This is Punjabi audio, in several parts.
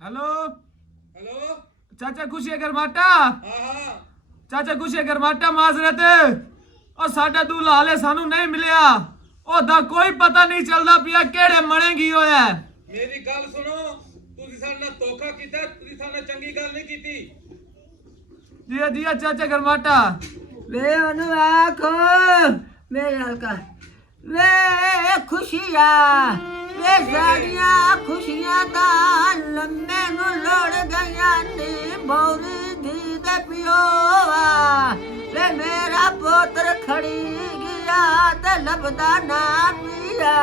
Hello hello. चाचा खुशी गरमाटा हाँ चाचा खुशी गरमाटा माजरत और साडा दूल्हा हाले सानू नहीं मिलिया ओदा कोई पता नहीं चलदा पिया केड़े मणेगी होया मेरी गल सुनो तुसी साडे नाल धोखा कीता तुसी साडे नाल चंगी गल नहीं कीती जिया जिया चाचा गरमाटा वे ओनू आखो मेरे नाल का वे खुशियां वे साड़ियां खुशियां दा लम्बे नु लोड़ गईयां नी भौरी धी दे पियोवा वे मेरा पुत्र खड़ी गया ते लभदा ना पिया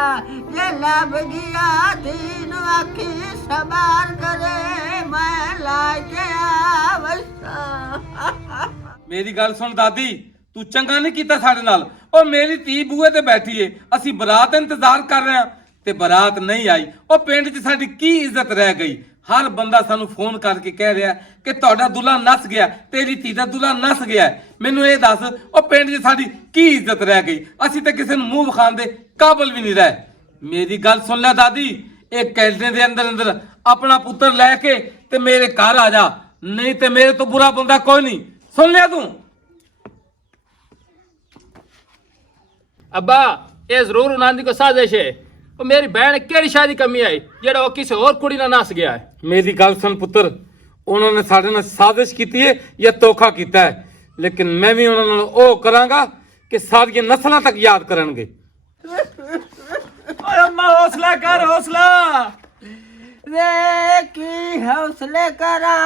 जे लब गया दीन आखी सवार करे मैं लाके आवसा मेरी गल सुन दादी तू चंगा नहीं कीता साडे नाल ओ मेरी धी बूहे ते बैठी है ਅਸੀਂ ਬਰਾਤ ਇੰਤਜ਼ਾਰ ਕਰ ਰਹੇ ਹਾਂ ਤੇ ਬਰਾਤ ਨਹੀਂ ਆਈ ਉਹ ਪਿੰਡ 'ਚ ਸਾਡੀ ਕੀ ਇੱਜ਼ਤ ਰਹਿ ਗਈ ਹਰ ਬੰਦਾ ਸਾਨੂੰ ਫੋਨ ਕਰਕੇ ਕਹਿ ਰਿਹਾ ਕਿ ਤੁਹਾਡਾ ਦੁल्हा ਨਸ ਗਿਆ ਤੇਰੀ ਧੀ ਦਾ ਦੁल्हा ਨਸ ਗਿਆ ਮੈਨੂੰ ਇਹ ਦੱਸ ਉਹ ਪਿੰਡ 'ਚ ਸਾਡੀ ਕੀ ਇੱਜ਼ਤ ਰਹਿ ਗਈ ਅਸੀਂ ਤਾਂ ਕਿਸੇ ਨੂੰ ਮੂੰਹ ਵਿਖਾਉਣ ਦੇ ਕਾਬਲ ਵੀ ਨਹੀਂ ਰਹੇ ਮੇਰੀ ਗੱਲ ਸੁਣ ਲੈ ਦਾਦੀ ਇਹ ਕੈਂਟੇ ਦੇ ਅੰਦਰ ਅੰਦਰ ਆਪਣਾ ਪੁੱਤਰ ਲੈ ਕੇ ਤੇ ਮੇਰੇ ਘਰ ਆ ਜਾ ਨਹੀਂ ਤੇ ਮੇਰੇ ਤੋਂ ਬੁਰਾ ਬੰਦਾ ਕੋਈ ਨਹੀਂ ਸੁਣ ਲਿਆ ਤੂੰ अब्बा ये जरूर उन्हां को साजिश है वो मेरी बहन केड़ी शादी कमी आई जेड़ा वो किसी और कुड़ी ना नस गया है मेरी गल सुन पुत्र उन्होंने साढ़े नाल साजिश की है या धोखा किया है लेकिन मैं भी उन्होंने ओ करांगा कि सारी नस्लां तक याद करनगे ओए अम्मा हौसला कर हौसला वे की हौसले करा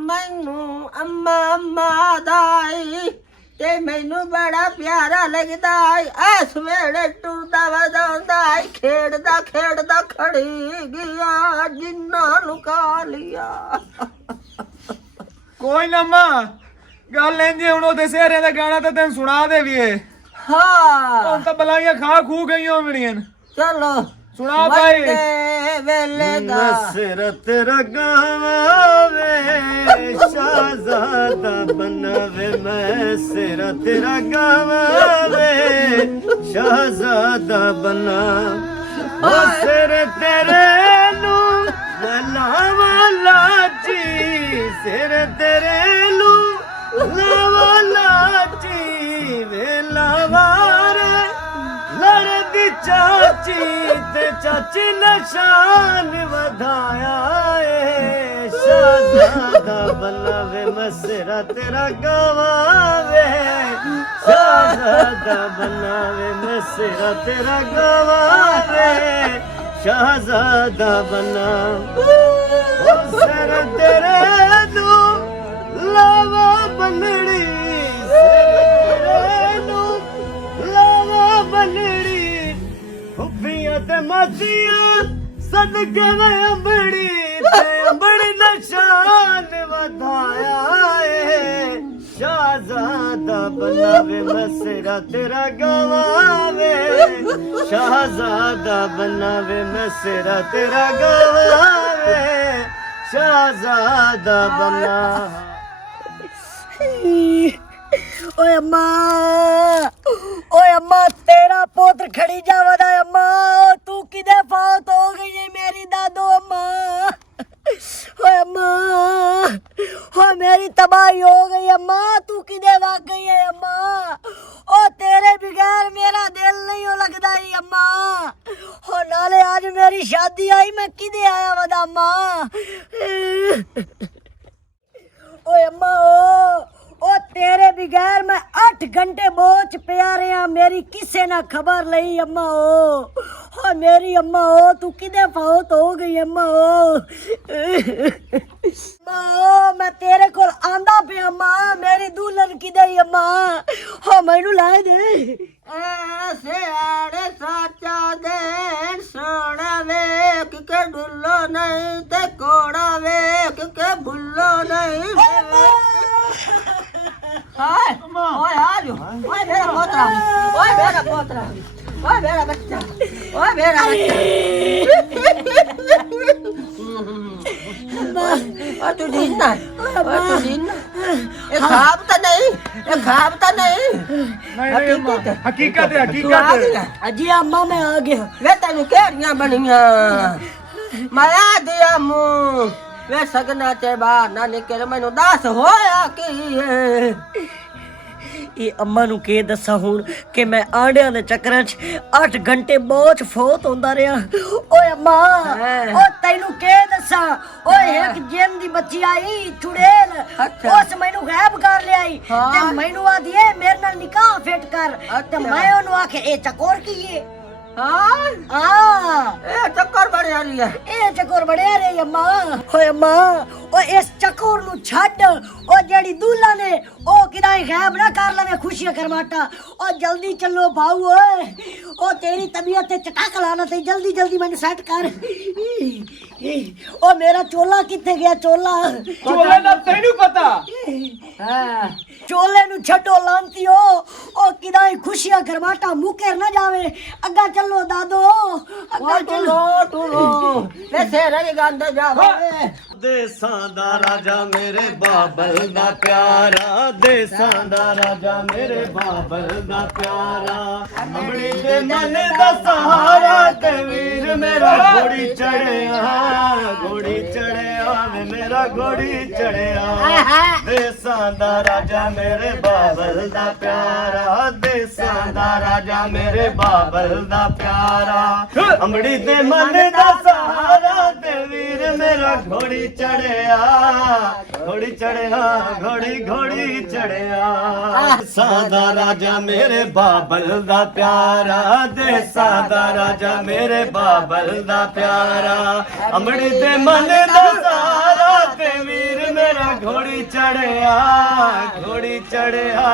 मैनू अम्मा अम्मा दाई ते मैनू बड़ा प्यारा लगदा ऐस वेड़े टुरदा वजांदा खेड़दा खेड़दा खड़ी गया जिन्ना लुका लिया कोई ना अम्मा गल इंज हुण ओदे सेहरे दा गाना ते तैनूं सुना देवीए हाँ हुण तां बलाइयां खा खू गईयां होणीਆਂ चलो सुना भाई वेले दा नसरत रगावे शाहजादा बनावे मैं सिरत रगावे शाहजादा बना ओ सिर तेरे नू लावा लाची सिर तेरे नू लावा लाची वे लावा रे लड़दी चाची ते चाची निशान वधाया है शाहजादा बनावे मसरा तेरा गवावे शाहजादा बनावे मसरा तेरा गवावे शाहजादा बना सर तेरे दो लावा बंगड़ी ते मासियां सदके में अंबड़ी ते अंबड़ी निशान वधाया है शाहजादा बनावे मसरा तेरा गवावे शाहजादा बनावे मसरा तेरा गवावे शाहजादा बना ओए अम्मा तेरा पुत्र खड़ी जावदा अम्मा तू किदे फात हो गई है मेरी दादो अम्मा ओए अम्मा हो मेरी तबाही हो गई अम्मा तू किदे भाग गई है अम्मा ओ तेरे बगैर मेरा दिल नहीं हो लगदा ही अम्मा हो नाले आज मेरी शादी आई मैं किदे आया वदा अम्मा ओए अम्मा ओ तेरे बगैर मैं 8 घंटे बोझ पिया रहा मेरी किसे ना खबर लई अम्मा ओ मेरी अम्मा ओ तू किदे फौत हो गई अम्मा ओ मैं तेरे को आंदा पे अम्मा मेरी दुल्हन किदे अम्मा हो मैनू लाए दे ऐसे आड़े साचा दे सोना वेख के डुल्लो नहीं ते कोड़ा वेख के भुल्लो नहीं हाय ओए आलू ओए मेरा पोतरा ओए मेरा पोतरा ओए मेरा बच्चा ओए मेरा बच्चा तू जीना ये खाब तो नहीं नहीं अम्मा हकीकत है तू आ गया अजी अम्मा मैं आ गया वे तेन केड़ियां बनियां मैं आ दिया मुंह ਵੇ ਸਗਨਾ ਤੇ ਬਾਹਰ ਨਾ ਨਿਕਲ ਮੈਨੂੰ ਦੱਸ ਹੋਇਆ ਕੀ ਏ ਇਹ ਅੰਮਾ ਨੂੰ ਕੀ ਦੱਸਾਂ ਹੁਣ ਕਿ ਮੈਂ ਆਂਡਿਆਂ ਦੇ ਚੱਕਰਾਂ 'ਚ 8 ਘੰਟੇ ਬਹੁਤ ਫੋਤ ਹੁੰਦਾ ਰਿਹਾ ਓਏ ਅੰਮਾ ਓ ਤੈਨੂੰ ਕੀ ਦੱਸਾਂ ਓਏ ਇੱਕ ਜਿੰਨ ਦੀ ਬੱਚੀ ਆਈ ਚੁੜੇਲ ਉਸ ਮੈਨੂੰ ਗਾਇਬ ਕਰ ਲਿਆਈ ਤੇ ਮੈਨੂੰ ਆਦੀ ਏ ਮੇਰੇ ਨਾਲ ਨਿਕਾਹ ਫਿੱਟ ਕਰ ਤੇ ਮੈਂ ਉਹਨੂੰ ਆਖੇ ਇਹ ਚੱਕਰ ਕੀ ਏ ਇਹ ਚੱਕਰ ਬੜਿਆ ਰਹੀ ਹੈ ਇਹ ਚੱਕਰ ਬੜਿਆ ਰਹੀ ਅੰਮਾ ਓਏ ਅੰਮਾ ਓ ਇਸ ਚੱਕਰ ਨੂੰ ਛੱਡ ਉਹ ਜਿਹੜੀ ਦੂਲਾ ਨੇ ਉਹ ਕਿਦਾਂ ਗਾਇਬ ਨਾ ਕਰ ਲਵੇ ਖੁਸ਼ੀਆਂ ਕਰਵਾਟਾ ਉਹ ਜਲਦੀ ਚੱਲੋ ਭਾਊ ਓਏ ਉਹ ਤੇਰੀ ਤਬੀਅਤ ਤੇ ਚਟਕ ਲਾਣਾ ਤੇ ਜਲਦੀ ਜਲਦੀ ਮੈਨੂੰ ਸੈੱਟ ਕਰ ਉਹ ਮੇਰਾ ਚੋਲਾ ਕਿੱਥੇ ਗਿਆ ਚੋਲਾ ਚੋਲੇ ਦਾ ਤੈਨੂੰ ਪਤਾ ਚੋਲੇ ਨੂੰ ਛੱਡੋ ਲਾਂਤੀਓ ਉਹ ਕਿਦਾਂ ਖੁਸ਼ੀਆਂ ਕਰਵਾਟਾ ਮੁਕਰ ਨਾ ਜਾਵੇ ਅੱਗਾ ਚੱਲੋ ਦਾਦੋ ਅੱਗਾ ਚੱਲੋ ਟੂਲੋ ਵੈਸੇ ਰਹਿ ਗੰਦ ਜਾਵੇ ਦੇਸਾਂ ਦਾ ਰਾਜਾ ਮੇਰੇ ਬਾਬਲ ਦਾ ਪਿਆਰਾ ਦੇਸਾਂ ਦਾ ਰਾਜਾ ਮੇਰੇ ਬਾਬਲ ਦਾ ਪਿਆਰਾ ਅਮੜੀ ਦੇ ਮਨ ਦਾ ਸਹਾਰਾ ਤੇ ਵੀਰ ਮੇਰਾ ਘੋੜੀ ਚੜਿਆ ਵੇ ਮੇਰਾ ਘੋੜੀ ਚੜਿਆ ਦੇਸਾਂ ਦਾ ਰਾਜਾ ਮੇਰੇ ਬਾਬਲ ਦਾ ਪਿਆਰਾ ਦੇਸਾਂ ਦਾ ਰਾਜਾ ਮੇਰੇ ਬਾਬਲ ਦਾ ਪਿਆਰਾ ਅਮੜੀ ਦੇ ਮਨ ਦਾ ਸਹਾਰਾ ਤੇ ਵੀਰ ਮੇਰਾ ਘੋੜੀ ਚੜਿਆ ਘੋੜੀ ਚੜਿਆ ਦੇਸਾਂ ਦਾ ਰਾਜਾ ਮੇਰੇ ਬਾਬਲ ਦਾ ਪਿਆਰਾ ਦੇਸਾਂ ਦਾ ਰਾਜਾ ਮੇਰੇ ਬਾਬਲ ਦਾ ਪਿਆਰਾ ਅਮੜੀ ਦੇ ਮਨ ਦਾ ਸਹਾਰਾ ਤੇ ਵੀਰ ਮੇਰਾ ਘੋੜੀ ਚੜਿਆ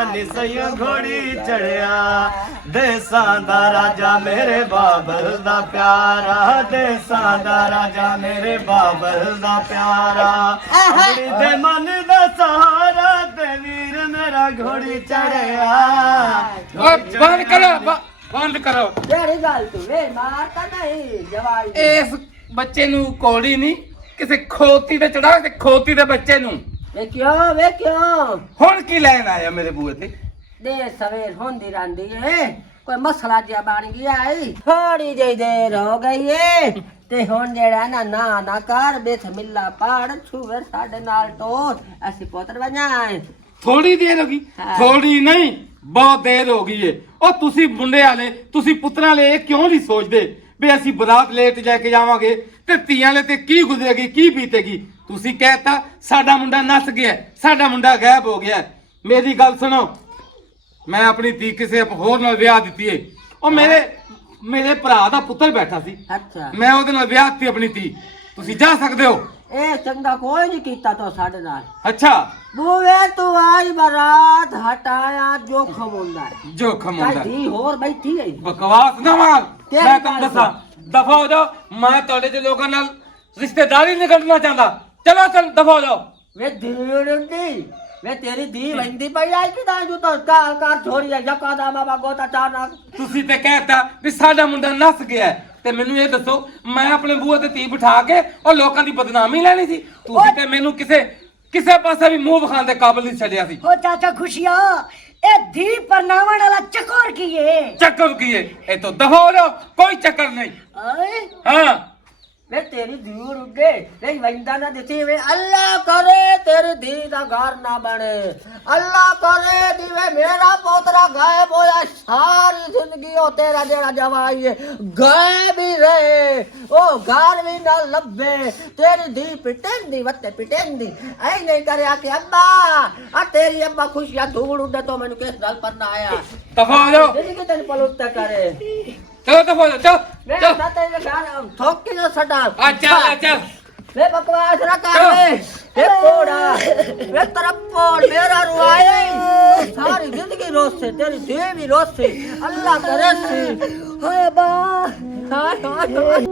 ਨਿਸਈਓ ਘੋੜੀ ਚੜਿਆ ਦੇਸਾਂ ਦਾ ਰਾਜਾ ਮੇਰੇ ਬਾਬਲ ਦਾ ਪਿਆਰਾ ਦੇਸਾਂ ਦਾ ਰਾਜਾ ਮੇਰੇ ਬਾਬਲ ਦਾ ਪਿਆਰਾ ਅਮੜੀ ਦੇ ਮਨ ਦਾ ਸਹਾਰਾ ਤੇ ਵੀਰ ਮੇਰਾ ਘੋੜੀ ਚੜਿਆ ਓਏ ਬੰਦ ਕਰੋ ਜਿਹੜੀ ਗੱਲ ਤੂੰ ਵੇ ਮਾਰਤਾ ਨਹੀਂ ਜਵਾਈ ਇਸ ਬੱਚੇ ਨੂੰ ਕੋੜੀ ਨਹੀਂ ਕਿਸੇ ਖੋਤੀ ਤੇ ਚੜਾ ਤੇ ਖੋਤੀ ਦੇ ਬੱਚੇ ਨੂੰ ਵੇ ਕਿਉਂ ਹੁਣ ਕੀ ਲੈਣ ਆਇਆ ਮੇਰੇ ਬੂਏ ਤੇ ਦੇ ਸਵੇਰ ਹੁੰਦੀ ਰਹਿੰਦੀ ਏ ਕੋਈ ਮਸਲਾ ਜਿਹਾ ਬਣ ਗਿਆ ਏ ਥੋੜੀ ਜਿਹੀ ਦੇਰ ਹੋ ਗਈ ਏ ਤੇ ਹੁਣ ਜਿਹੜਾ ਨਾ ਕਰ ਬਿਸਮਿਲ੍ਲਾ ਪੜ ਛੂਵੇ ਸਾਡੇ ਨਾਲ ਟੋਰ ਅਸੀਂ ਪੁੱਤਰ ਬਣਾਏ ਥੋੜੀ ਦੇਰ ਹੋ ਗਈ ਥੋੜੀ ਨਹੀਂ ਬਹੁਤ ਦੇਰ ਹੋ ਗਈ ਏ ਉਹ ਤੁਸੀਂ ਮੁੰਡੇ ਵਾਲੇ ਤੁਸੀਂ ਪੁੱਤਰਾਂ ਵਾਲੇ ਇਹ ਕਿਉਂ ਨਹੀਂ ਸੋਚਦੇ ਵੀ ਅਸੀਂ ਬਰਾਤ ਲੇਟ ਜਾ ਕੇ ਜਾਵਾਂਗੇ ਤੇ ਧੀਆਂ ਵਾਲੇ ਤੇ ਕੀ ਗੁਜ਼ਰੇਗੀ ਕੀ ਬੀਤੇਗੀ ਤੁਸੀਂ ਕਹਿਤਾ ਸਾਡਾ ਮੁੰਡਾ ਨੱਸ ਗਿਆ ਸਾਡਾ ਮੁੰਡਾ ਗਾਇਬ ਹੋ ਗਿਆ ਮੇਰੀ ਗੱਲ ਸੁਣੋ ਮੈਂ ਆਪਣੀ ਧੀ ਕਿਸੇ ਹੋਰ ਨਾਲ ਵਿਆਹ ਦਿੱਤੀ ਏ ਉਹ ਮੇਰੇ ਭਰਾ ਦਾ ਪੁੱਤਰ ਬੈਠਾ ਸੀ ਅੱਛਾ ਮੈਂ ਉਹਦੇ ਨਾਲ ਵਿਆਹ ਦਿੱਤੀ ਆਪਣੀ ਧੀ ਤੁਸੀਂ ਜਾ ਸਕਦੇ ਹੋ ਇਹ ਚੰਗਾ ਕੋਈ ਨਹੀਂ ਕੀਤਾ ਤੋ ਸਾਡੇ ਨਾਲ ਅੱਛਾ ਬੂਵੇ ਤੂੰ ਆਈ ਬਰਾਤ ਹਟਾਇਆ ਜੋਖਮ ਹੁੰਦਾ ਜੋਖਮ ਹੁੰਦਾ ਧੀ ਹੋਰ ਬੈਠੀ ਹੈ ਬਕਵਾਸ ਨਾ ਮਾਰ ਮੈਂ ਤੁਹਾਨੂੰ ਦੱਸਾਂ ਦਫਾ ਹੋ ਜਾਓ ਮੈਂ ਤੁਹਾਡੇ ਦੇ ਲੋਕਾਂ ਨਾਲ ਰਿਸ਼ਤੇਦਾਰੀ ਨਹੀਂ ਕਰਨਾ ਚਾਹੁੰਦਾ ਚਲੋ ਦਫਾ ਹੋ ਜਾਓ ਵੇ ਧੀਰੰਦੀ ਵੇ ਤੇਰੀ ਧੀ ਵੰਦੀ ਪਈ ਆਈ ਕਿ ਤਾਂ ਜੋ ਤਾਂ ਕਾਲ ਕਾਰ ਛੋੜੀ ਆ ਜਕਾ ਦਾ ਬਾਬਾ ਗੋਤਾ ਚਾਣਾ ਤੁਸੀਂ ਤੇ ਕਹਿਤਾ ਵੀ ਸਾਡਾ ਮੁੰਡਾ ਨੱਸ ਗਿਆ ਤੇ ਮੈਨੂੰ ਇਹ ਦੱਸੋ ਮੈਂ ਆਪਣੇ ਬੂਹੇ ਤੇ ਧੀ ਬਿਠਾ ਕੇ ਉਹ ਲੋਕਾਂ ਦੀ ਬਦਨਾਮੀ ਲੈਣੀ ਸੀ ਤੁਸੀਂ ਤੇ ਮੈਨੂੰ ਕਿਸੇ ਪਾਸੇ ਵੀ ਮੂੰਹ ਵਿਖਾਉਣ ਦੇ ਕਾਬਿਲ ਨਹੀਂ ਛੱਡਿਆ ਸੀ ਹੋ ਚਾਚਾ ਖੁਸ਼ੀਆਂ ਇਹ ਧੀ ਪਰਨਾਵਣ ਵਾਲਾ ਚੱਕਰ ਕੀ ਏ ਚੱਕਰ ਕੀ ਏ ਇਹ ਤਾਂ ਦਫਾ ਹੋ ਜਾਓ ਕੋਈ ਚੱਕਰ ਨਹੀਂ ਆਏ ਹਾਂ ਵੇ ਤੇਰੀ ਧੀ ਰੁੱਗੇ ਨਹੀਂ ਵੰਦਾ ਨਾ ਦਿੱਤੀ ਵੇ ਅੱਲਾ ਕਰੇ ਤੇਰੀ ਧੀ ਦਾ ਘਰ ਨਾ ਬਣੇ ਅੱਲਾ ਕਰੇ ਦੀਵੇ ਮੇਰਾ ਪੋਤਰਾ ਗਾਇਬ ਹੋਇਆ ਸਾਰੀ ਜ਼ਿੰਦਗੀ ਉਹ ਤੇਰਾ ਜਿਹੜਾ ਜਵਾਈ ਹੈ ਗਾਇਬ ਹੀ ਰਹੇ ਉਹ ਘਰ ਵੀ ਨਾ ਲੱਭੇ ਤੇਰੀ ਧੀ ਪਿਟੇਂਦੀ ਵੱਤੇ ਪਿਟੇਂਦੀ ਐ ਨਹੀਂ ਕਰਿਆ ਕਿ ਅੱਬਾ ਆ ਤੇਰੀ ਅੱਬਾ ਖੁਸ਼ੀਆਂ ਧੂੜ ਉੱਡੇ ਤੋਂ ਮੈਨੂੰ ਕਿਸ ਗੱਲ ਪਰ ਨਾ ਆਇਆ ਦਫਾ ਹੋ ਜਾਓ ਜ਼ਿੰਦਗੀ ਤੈਨੂੰ ਪਲੁੱਟਾ ਕਰੇ ਚਲੋ ਦਫਾ ਹੋ ਜਾਓ ਵੇ ਚਲ ਸਾਤੇ ਘਰ ਠੋਕ ਕੇ ਸਦਾ ਚੱਲ ਵੇ ਬਕਵਾਸ ਨਾ ਕਰ ਵੇ ਕੋੜਾ ਵੇ ਤਰਪੋੜ ਮੇਰਾ ਰੁਆਏ ਸਾਰੀ ਜ਼ਿੰਦਗੀ ਰੋਸੇ ਤੇਰੀ ਦੇਹ ਵੀ ਰੋਸੇ ਅੱਲਾ ਕਰੇ ਸੀ ਹੋਏ ਬਾ ਹਾਏ ਹਾਏ